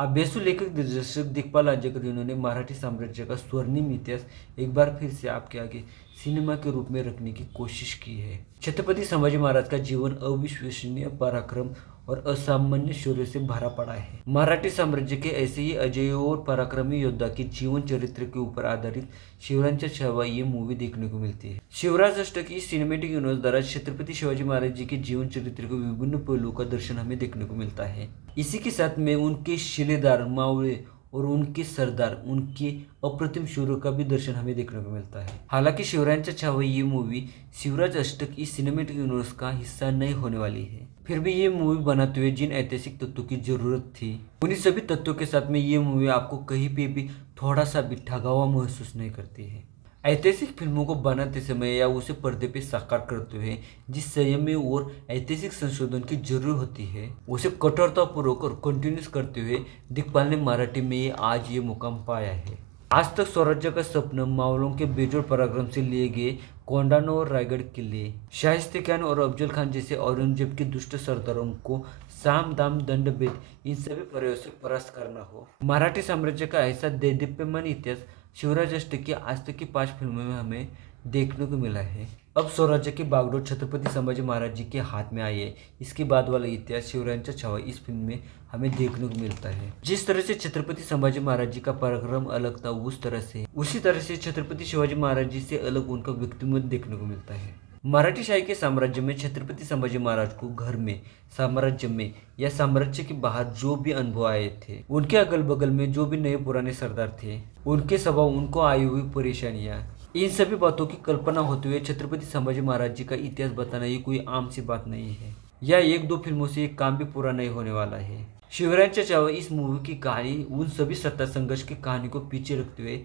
अभ्यासू लेखक दिग्दर्शक दिग्पाल लांजेकर इन्होंने मराठी साम्राज्य का स्वर्णिम इतिहास एक बार फिर से आपके आगे सिनेमा के रूप में रखने की कोशिश की है। छत्रपति संभाजी महाराज का जीवन अविश्वसनीय पराक्रम और असामान्य शौर्य से भरा पड़ा है। मराठी साम्राज्य के ऐसे ही अजय और पराक्रमी योद्धा के जीवन चरित्र के ऊपर आधारित शिवरायांच्या छावा ये मूवी देखने को मिलती है। शिवराज अष्टक सिनेमेटिक यूनिवर्स द्वारा छत्रपति शिवाजी महाराज जी के जीवन चरित्र के विभिन्न पहलुओं का दर्शन हमें देखने को मिलता है। इसी के साथ में उनके शिलेदार मावळे और उनके सरदार उनके अप्रतिम शौर्य का भी दर्शन हमें देखने को मिलता है। हालांकि शिवरायांच्या छावा ये मूवी शिवराज अष्टक इस सिनेमेटिक यूनिवर्स का हिस्सा नहीं होने वाली है, फिर भी ये मूवी बनाते हुए जिन ऐतिहासिक तत्वों की जरूरत थी उन्हीं सभी तत्वों के साथ में ये मूवी आपको कहीं पे भी थोड़ा सा भी ठगा हुआ महसूस नहीं करती है। ऐतिहासिक फिल्मों को बनाते समय या उसे पर्दे पे साकार करते हुए जिस संयम और ऐतिहासिक संशोधन की जरूरत होती है उसे कठोरतापूर्वक और कंटिन्यूस करते हुए दिग्पाल ने मराठी में आज ये मुकाम पाया है। आज तक स्वराज्य का सपना मावलों के बेजोड़ पराक्रम से लिए गए कोंडानो और रायगढ़ किले, शाहिस्ते खान और अफजल खान जैसे औरंगजेब के दुष्ट सरदारों को साम दाम दंड भेद इन सभी प्रयासों से परास्त करना हो। मराठी साम्राज्य का ऐसा देदीप्यमान इतिहास शिवराज अष्टक की आज तक की 5 फिल्मों में हमें देखने को मिला है। अब स्वराज्य की बागडोर छत्रपति संभाजी महाराज जी के हाथ में आई है। इसके बाद वाला इतिहास शिवरायांच्या छावा इस फिल्म में हमें देखने को मिलता है। जिस तरह से छत्रपति संभाजी महाराज जी का पराक्रम अलग था उसी तरह से छत्रपति शिवाजी महाराज जी से अलग उनका व्यक्तित्व देखने को मिलता है। मराठी शाही के साम्राज्य में छत्रपति संभाजी महाराज को घर में, साम्राज्य में या साम्राज्य के बाहर जो भी अनुभव आए थे, उनके अगल बगल में जो भी नए पुराने सरदार थे, उनके स्वभाव, उनको आई हुई परेशानियां, इन सभी बातों की कल्पना होते हुए छत्रपति संभाजी महाराज जी का इतिहास बताना ये कोई आम सी बात नहीं है या 1-2 फिल्मों से एक काम भी पूरा नहीं होने वाला है। शिवरायांच्या छावा इस मूवी की कहानी उन सभी सत्ता संघर्ष की कहानी को पीछे रखते हुए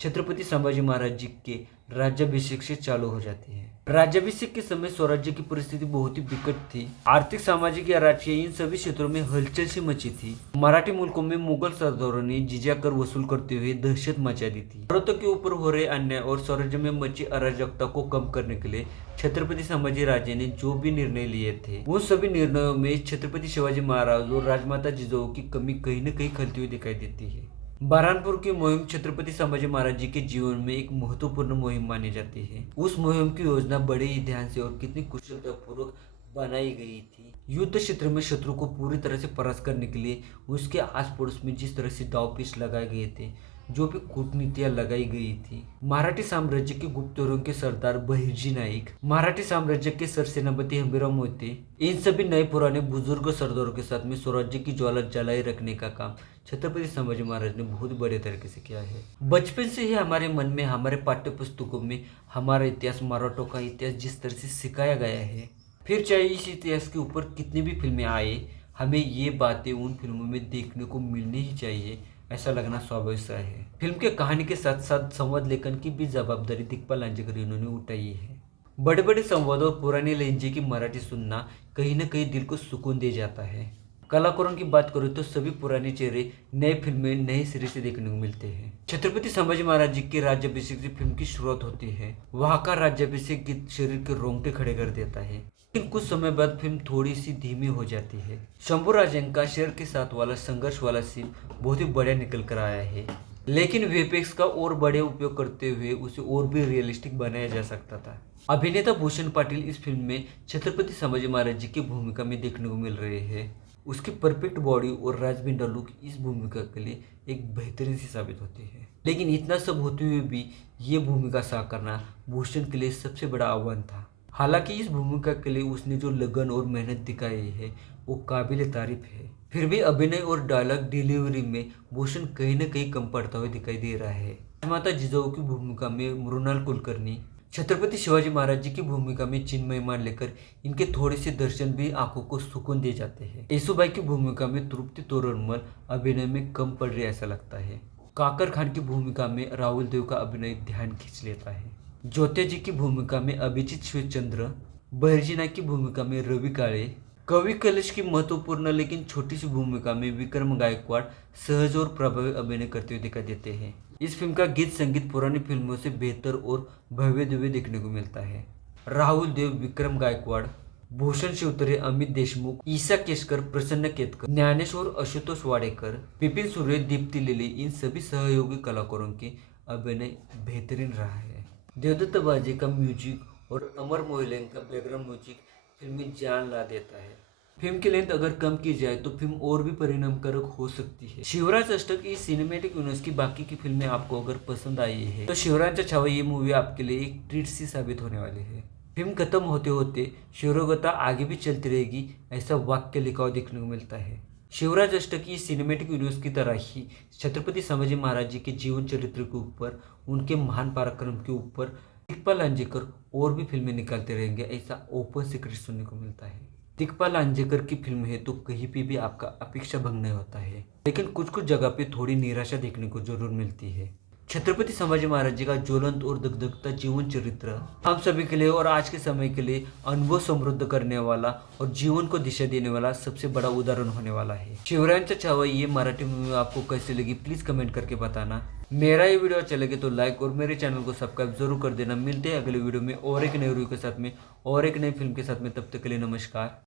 छत्रपति संभाजी महाराज जी के राज्याभिषेक से चालू हो जाती है। राज्याभिषेक के समय स्वराज्य की परिस्थिति बहुत ही विकट थी। आर्थिक, सामाजिक या राजकीय इन सभी क्षेत्रों में हलचल सी मची थी। मराठी मुल्कों में मुगल सरदारों ने जिजिया कर वसूल करते हुए दहशत मचा दी थी। औरतों के ऊपर हो रहे अन्याय और स्वराज्य में मची अराजकता को कम करने के लिए छत्रपति संभाजी राजे ने जो भी निर्णय लिए थे उन सभी निर्णयों में छत्रपति शिवाजी महाराज और राजमाता जिजाऊ की कमी कहीं न कहीं खलती हुई दिखाई देती है। बरहानपुर की मुहिम छत्रपति संभाजी महाराज जी के जीवन में एक महत्वपूर्ण मुहिम मानी जाती है। उस मुहिम की योजना बड़े ही ध्यान से और कितनी कुशलतापूर्वक बनाई गई थी। युद्ध क्षेत्र में शत्रु को पूरी तरह से परास्त करने के लिए उसके आस पड़ोस में जिस तरह से दाव पेच लगाए गए थे, जो भी कूटनीतियां लगाई गई थी, मराठी साम्राज्य के गुप्तचरों के सरदार बहिर्जी नाईक, मराठी साम्राज्य के सरसेनापति हंबीरराव मोहिते, इन सभी नए पुराने बुजुर्ग सरदारों के साथ में स्वराज्य की ज्वाला जलाए रखने का काम छत्रपति संभाजी महाराज ने बहुत बड़े तरीके से किया है। बचपन से ही हमारे मन में, हमारे पाठ्य पुस्तकों में हमारा इतिहास, मराठों का इतिहास जिस तरह से सिखाया गया है, फिर चाहे इस इतिहास के ऊपर कितनी भी फिल्में आए, हमें ये बातें उन फिल्मों में देखने को मिलनी ही चाहिए, ऐसा लगना स्वाभाविक सा है। फिल्म के कहानी के साथ साथ संवाद लेखन की भी जवाबदारी दिग्पाल लांजेकर इन्होंने उठाई है। बड़े बड़े संवाद और पुरानी लहजे की मराठी सुनना कहीं न कहीं दिल को सुकून दे जाता है। कलाकारों की बात करूँ तो सभी पुराने चेहरे नए फिल्में नए सिरे से देखने को मिलते हैं। छत्रपति संभाजी महाराज जी के राज्याभिषेक से फिल्म की शुरुआत होती है। वहाँ का राज्याभिषेक गीत शरीर के रोंगटे खड़े कर देता है, लेकिन कुछ समय बाद फिल्म थोड़ी सी धीमी हो जाती है। शंभूराजन का शेर के साथ वाला संघर्ष वाला सीन बहुत ही बढ़िया निकल कर आया है, लेकिन वीएफएक्स का और बड़े उपयोग करते हुए उसे और भी रियलिस्टिक बनाया जा सकता था। अभिनेता भूषण पाटिल इस फिल्म में छत्रपति संभाजी महाराज जी की भूमिका में देखने को मिल रहे हैं। उसकी परफेक्ट बॉडी और राजबिंडा लुक इस भूमिका के लिए एक बेहतरीन सी साबित होती है। लेकिन इतना सब होते हुए भी ये भूमिका साकारना भूषण के लिए सबसे बड़ा आह्वान था। हालांकि इस भूमिका के लिए उसने जो लगन और मेहनत दिखाई है वो काबिल तारीफ है, फिर भी अभिनय और डायलॉग डिलीवरी में भूषण कहीं न कहीं कम पड़ता हुआ दिखाई दे रहा है। माता जिजाऊ की भूमिका में मृणाल कुलकर्णी, छत्रपति शिवाजी महाराज जी की भूमिका में चिन्मय मान लेकर इनके थोड़े से दर्शन भी आंखों को सुकून दे जाते हैं। येसुबाई की भूमिका में तृप्ति तोरड़मल अभिनय में कम पड़ रही ऐसा लगता है। काकर खान की भूमिका में राहुल देव का अभिनय ध्यान खींच लेता है। ज्योत्या जी की भूमिका में अभिजीत श्रीचंद्र, बहिर्जी नाईक की भूमिका में रवि काळे, कवि कैलाश की महत्वपूर्ण लेकिन छोटी सी भूमिका में विक्रम गायकवाड़ सहज और प्रभावी अभिनय करते हुए दिखाई देते हैं। इस फिल्म का गीत संगीत पुरानी फिल्मों से बेहतर और भव्य दिव्य देखने को मिलता है। राहुल देव, विक्रम गायकवाड़ भूषण शिवतरे, अमित देशमुख, ईशा केशकर, प्रसन्न केतकर, ज्ञानेश्वर, आशुतोष वाडेकर, विपिन सूर्य, दीप्ति लिली, इन सभी सहयोगी कलाकारों के अभिनय बेहतरीन रहा है। देवदत्त बाजी का म्यूजिक और अमर मोहल्ले का बैकग्राउंड म्यूजिक फिल्म में जान ला देता है। फिल्म की लेंथ अगर कम की जाए तो फिल्म और भी परिणामकारक हो सकती है। शिवराज अष्टक इस सिनेमैटिक यूनिवर्स की बाकी की फिल्में आपको अगर पसंद आई है तो शिवराज छावा ये मूवी आपके लिए एक ट्रीट सी साबित होने वाली है। फिल्म खत्म होते होते शिवरागता आगे भी चलती रहेगी, ऐसा वाक्य लिखा हुआ देखने को मिलता है। शिवराज अष्टकी सिनेमैटिक यूनिवर्स की तरह ही छत्रपति संभाजी महाराज जी के जीवन चरित्र के ऊपर, उनके महान पराक्रम के ऊपर दिग्पाल लांजेकर और भी फिल्में निकालते रहेंगे, ऐसा ओपन सीक्रेट सुनने को मिलता है। दिग्पाल लांजेकर की फिल्म है तो कहीं पे भी आपका अपेक्षा भंग नहीं होता है, लेकिन कुछ कुछ जगह पे थोड़ी निराशा देखने को जरूर मिलती है। छत्रपति संभाजी महाराज जी का ज्वलंत और दगदगता जीवन चरित्र हम सभी के लिए और आज के समय के लिए अनुभव समृद्ध करने वाला और जीवन को दिशा देने वाला सबसे बड़ा उदाहरण होने वाला है। शिवरायांचा छावा ये मराठी मूवी आपको कैसी लगी प्लीज कमेंट करके बताना। मेरा ये वीडियो अच्छा लगे तो लाइक और मेरे चैनल को सब्सक्राइब जरूर कर देना। मिलते हैं अगले वीडियो में और एक नई रिव्यू के साथ में और एक नई फिल्म के साथ में, तब तक के लिए नमस्कार।